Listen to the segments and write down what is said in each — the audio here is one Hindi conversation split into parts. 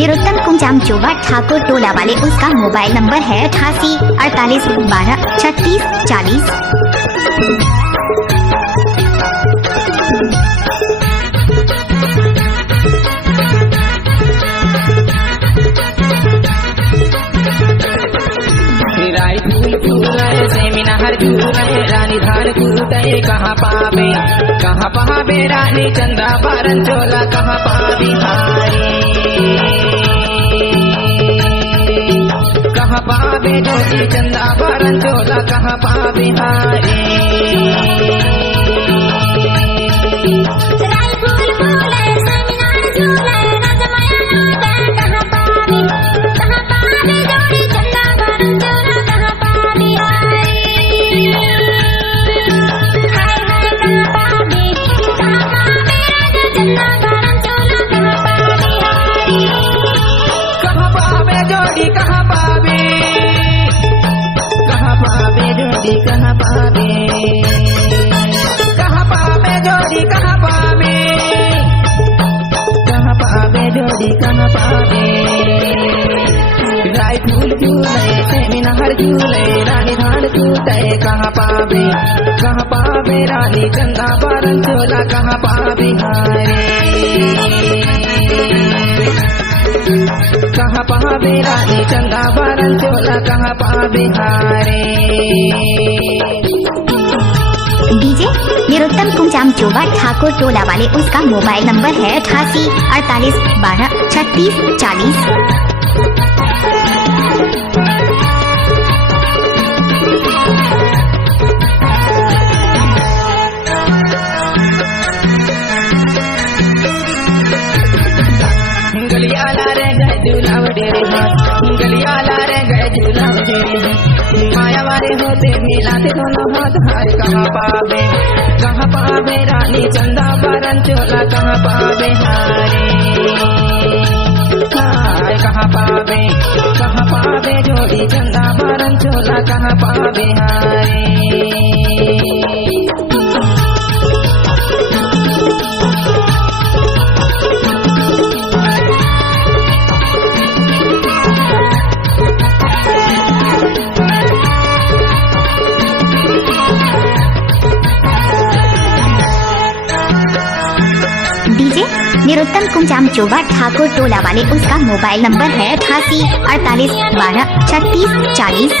निरुत्तम कुंजाम चोबा ठाकुर टोला वाले, उसका मोबाइल नंबर है 88 48 12 36 40। सेमिनार झूले रानी धान कूटे कहाँ पावे रानी चंदा बारन चोला कहाँ पावी हारी, कहाँ पावे जोड़ी चंदा बारन चोला कहाँ पावी हारी। कहाँ पावे राय फूल झूले सेमिनार झूले रानी धान कूटे कहाँ पावे रानी चंदा बारन चोला कहाँ पावे हारे, कहाँ पावे रानी चंदा बारन चोला कहाँ पावे हारे। डीजे निरुत्तम कुंजाम चोबा ठाकुर टोला वाले, उसका मोबाइल नंबर है 88 48 12 36 40। गलियाला रे गए झूला डेरे गलियाला रे गए झूला डेरे माया वाले होते मिलाते दोनों हाथ हार कहाँ पावे रानी चंदा बारन चोला कहाँ पावे हारे, हाय कहाँ पावे जोड़ी चंदा बारन चोला कहाँ पावे हारे। डीजे निरुत्तम कुंजाम चोबा ठाकुर टोला वाले, उसका मोबाइल नंबर है 88 48 12 36 40।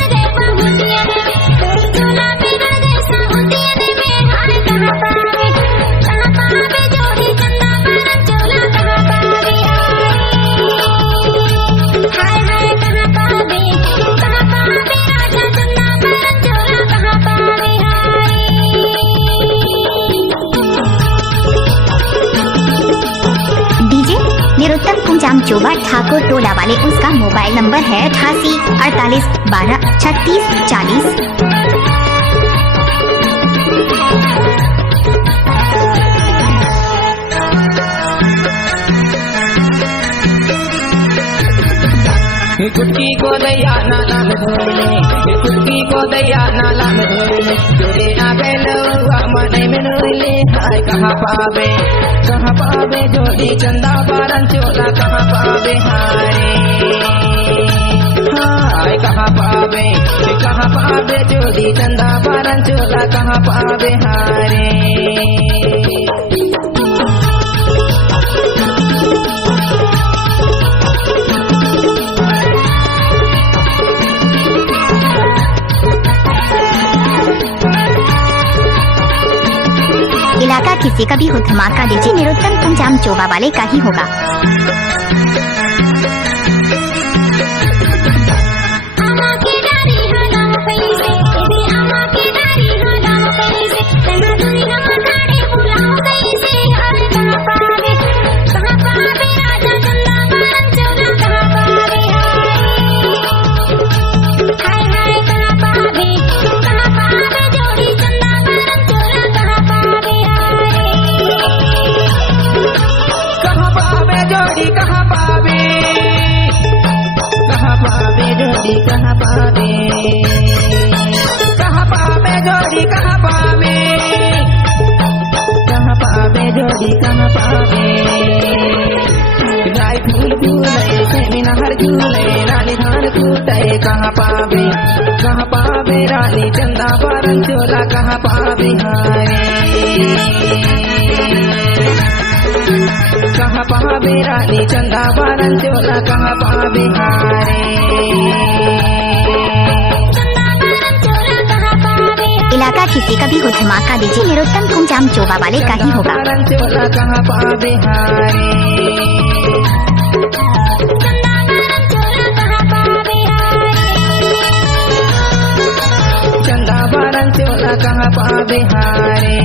निरुत्तम कुंजाम चोबा ठाकुर टोला वाले, उसका मोबाइल नंबर है 88 48 12 36 40। कुटकी को दैया नाला में धोले, कुटकी को दैया नाला में धोले, तुरे आगे लौआ मने में रोले हाय कहाँ पावे जोड़ी चंदा बारन चोला कहाँ पावे हारे, हाय कहाँ पावे जोड़ी चंदा बारन चोला कहाँ पावे हारे। इलाका किसी का भी हो धमाका दीजिए, निरुत्तम कुंजाम चोबा वाले का ही होगा। जोड़ी कहाँ पावे राय फूल फूले कहाँ पावे रानी चंदा बारन चोला कहाँ पावे हारे कहाँ पावे रानी चंदा बारन चोला कहाँ पावे हारे इलाका किसी का भी हो धमाका दीजिए निरुत्तम कुंजाम चोबा वाले का ही होगा। चोला कहाँ पावे हारे चंदा बारन चोला कहाँ पावे हारे